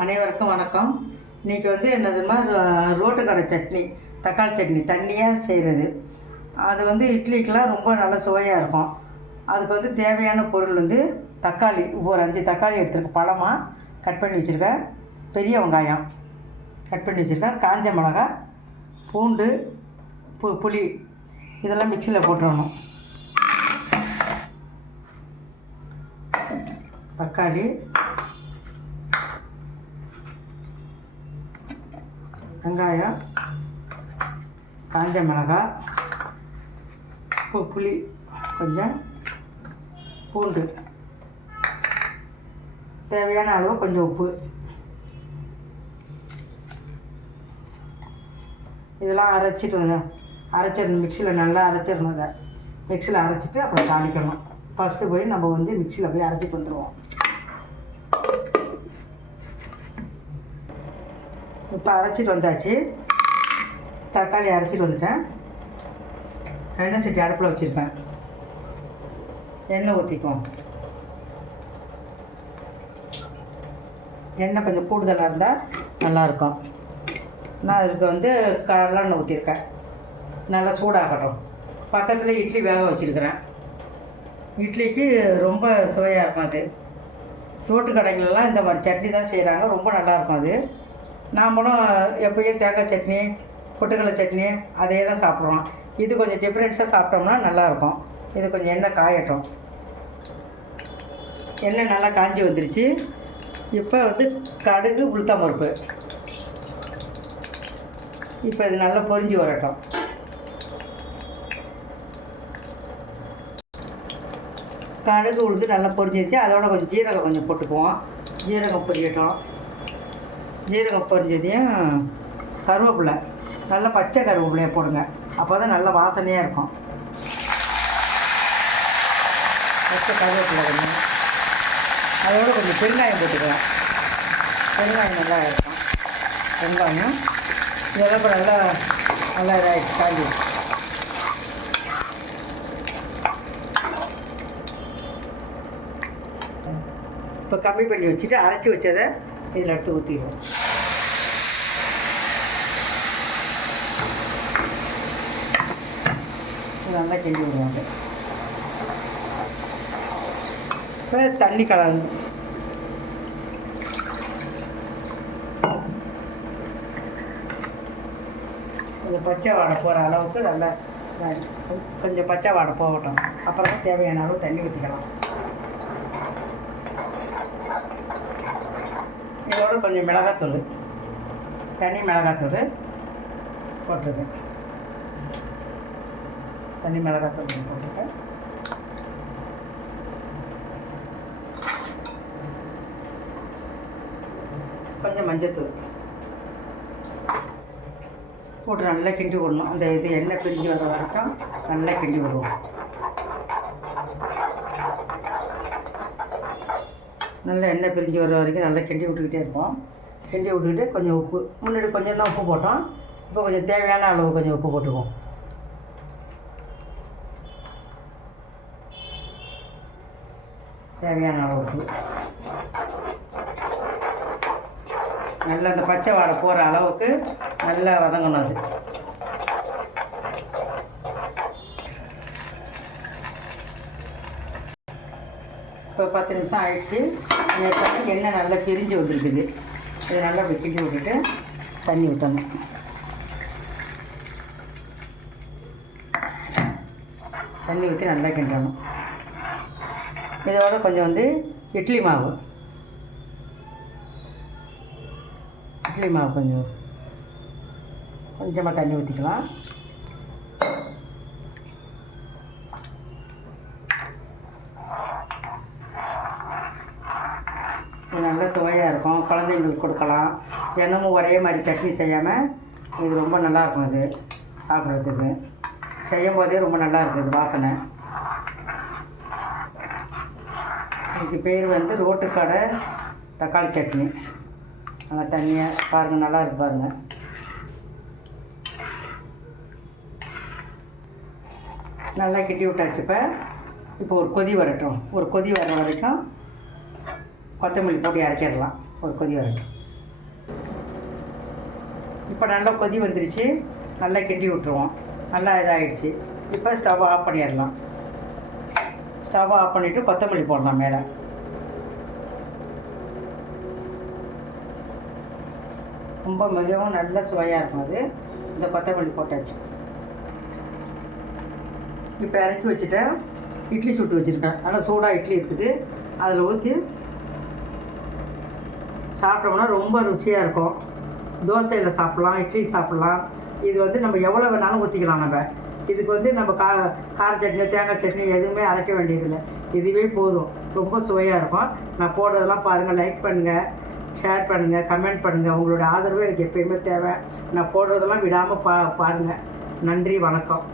அனைவருக்கும் வணக்கம். இன்றைக்கி வந்து என்னதுன்னா ரோட்டு கடை சட்னி, தக்காளி சட்னி தண்ணியாக செய்கிறது. அது வந்து இட்லிக்கெலாம் ரொம்ப நல்ல சுவையாக இருக்கும். அதுக்கு வந்து தேவையான பொருள் வந்து தக்காளி, ஒரு 5 தக்காளி எடுத்துருக்கேன், பழமாக கட் பண்ணி வச்சுருக்கேன். பெரிய வெங்காயம் கட் பண்ணி வச்சுருக்கேன். காஞ்ச மிளகா, பூண்டு, புளி இதெல்லாம் மிக்சியில் போட்டுடணும். தக்காளி, வெங்காயம், காஞ்ச மிளகாய், புளி கொஞ்சம், பூண்டு தேவையான அளவு, கொஞ்சம் உப்பு, இதெல்லாம் அரைச்சிடணும். மிக்சியில் நல்லா அரைச்சிடணும். இதை மிக்சியில் அரைச்சிட்டு அப்புறம் தாளிக்கணும். ஃபஸ்ட்டு போய் நம்ம வந்து மிக்சியில் போய் அரைச்சிட்டு வந்துடுவோம். இப்போ அரைச்சிட்டு வந்தாச்சு. தக்காளி அரைச்சிட்டு வந்துட்டேன். எண்ணெய் சட்டி அடுப்பில் வச்சுருப்பேன். எண்ணெய் ஊற்றிக்குவோம். எண்ணெய் கொஞ்சம் கூடுதலாக இருந்தால் நல்லாயிருக்கும். நான் அதுக்கு வந்து கடலெண்ணெய் ஊற்றிருக்கேன். நல்லா சூடாகட்டும். பக்கத்தில் இட்லி வேக வச்சுருக்கிறேன். இட்லிக்கு ரொம்ப சுவையாக இருக்கும். அது ரோட்டு கடைங்களெல்லாம் இந்த மாதிரி சட்னி தான் செய்கிறாங்க. ரொம்ப நல்லாயிருக்கும். அது நாமளும் எப்போயும் தேங்காய் சட்னி, பொட்டுக்கடலை சட்னி அதே தான் சாப்பிட்றோம். இது கொஞ்சம் டிஃப்ரெண்ட்ஸாக சாப்பிட்டோம்னா நல்லாயிருக்கும். இது கொஞ்சம் எண்ணெய் காயட்டும். எண்ணெய் நல்லா காஞ்சி வந்துருச்சு. இப்போ வந்து கடுகு, உளுத்தம் பருப்பு, இப்போ இது நல்லா பொரிஞ்சு வரட்டும். கடுகு உளுந்து நல்லா பொரிஞ்சிருச்சு. அதோட கொஞ்சம் ஜீரகம் கொஞ்சம் போட்டுக்குவோம். ஜீரகம் பொரியட்டும். ஜீரகம் பொரிஞ்சதையும் கருவேப்பிலை, நல்லா பச்சை கருவேப்பிலையை போடுங்க. அப்போ தான் நல்லா வாசனையாக இருக்கும். பச்சை கருவேப்பிலை கொஞ்சம், அதோட கொஞ்சம் பெருங்காயம் போட்டுக்கலாம். பெருங்காயம் நல்லா இருக்கும். வெங்காயம் இதெல்லாம் இப்போ நல்லா இதாகிடுச்சு, காஞ்சி. இப்போ கம்மி பண்ணி வச்சுட்டு அரைச்சி வச்சதை இதில் எடுத்து ஊற்றிடுவோம். நல்லா கிண்டி விடுவாங்க. இப்போ தண்ணி கலந்து கொஞ்சம் பச்சை வாடை போகிற அளவுக்கு நல்லா கொஞ்சம் பச்சை வாடை போகட்டும். அப்புறம் தேவையான அளவு தண்ணி ஊற்றிக்கலாம். இதோட கொஞ்சம் மிளகாத்தூள், தனி மிளகாத்தூள் போட்டிருக்கேன். தனி மிளகாத்தூள் போட்டிருக்கேன். கொஞ்சம் மஞ்சத்தூள் போட்டு நல்லா கிண்டி விடணும். அந்த இது எண்ணெய் பிரிஞ்சு வர வரைக்கும் நல்லா கிண்டி விடுவோம். நல்லா எண்ணெய் பிரிஞ்சு வர வரைக்கும் நல்லா கிண்டி விட்டுக்கிட்டே இருப்போம். கிண்டி விட்டுக்கிட்டு கொஞ்சம் உப்பு, முன்னாடி கொஞ்சம் தான் உப்பு போட்டோம். இப்போ கொஞ்சம் தேவையான அளவு கொஞ்சம் உப்பு போட்டுக்குவோம். தேவையான அளவு உப்பு. நல்லா அந்த பச்சை வாடை போகிற அளவுக்கு நல்லா வதங்கணும். அது இப்போ 10 நிமிஷம் ஆயிடுச்சு. எண்ணெய் நல்லா பிரிஞ்சு வந்துருக்குது. இதை நல்லா கிண்டி விட்டுட்டு தண்ணி ஊற்றணும். தண்ணி ஊற்றி நல்லா கிண்டணும். இதோட கொஞ்சம் வந்து இட்லி மாவு கொஞ்சமாக தண்ணி ஊற்றிக்கலாம். இது நல்ல சுவையாக இருக்கும். குழந்தைங்களுக்கு கொடுக்கலாம். தினமும் ஒரே மாதிரி சட்னி செய்யாமல் இது ரொம்ப நல்லாயிருக்கும். இது சாப்பிட்றதுக்கு செய்யும் போதே ரொம்ப நல்லா இருக்குது வாசனை. இதுக்கு பேர் வந்து ரோட்டு கடை தக்காளி சட்னி. நல்லா தண்ணியாக பாருங்கள், நல்லா இருக்கு பாருங்கள். நல்லா கிண்டி விட்டாச்சு. இப்போ ஒரு கொதி வரட்டும். ஒரு கொதி வர வரைக்கும் கொத்தமல்லி போட்டு இறக்கிடலாம். ஒரு கொதி வரட்டும். இப்போ நல்லா கொதி வந்துருச்சு, நல்லா கிண்டி விட்டுருவோம். நல்லா இதாகிடுச்சு. இப்போ ஸ்டவ் ஆஃப் பண்ணிடலாம். ஸ்டவ் ஆஃப் பண்ணிவிட்டு கொத்தமல்லி போடலாம் மேலே. ரொம்ப மிகவும் நல்ல சுவையாக இருக்கும் அது. இந்த கொத்தமல்லி போட்டாச்சு. இப்போ இறக்கி வச்சுட்டேன். இட்லி சுட்டு வச்சுருக்கேன். நல்லா சூடாக இட்லி இருக்குது. அதில் ஊற்றி சாப்பிட்டோம்னா ரொம்ப ருசியாக இருக்கும். தோசையில் சாப்பிட்லாம், இட்லி சாப்பிட்லாம். இது வந்து நம்ம எவ்வளோ வேணாலும் ஊற்றிக்கலாம். இதுக்கு நம்ம கார சட்னி, தேங்காய் சட்னி எதுவுமே அரைக்க வேண்டியதில்லை. இதுவே போதும். ரொம்ப சுவையாக இருக்கும். நான் போடுறதெல்லாம் பாருங்கள். லைக் பண்ணுங்கள், ஷேர் பண்ணுங்கள், கமெண்ட் பண்ணுங்கள். உங்களோட ஆதரவு எனக்கு எப்பயுமே தேவை. நான் போடுறதெல்லாம் விடாமல் பாருங்கள். நன்றி, வணக்கம்.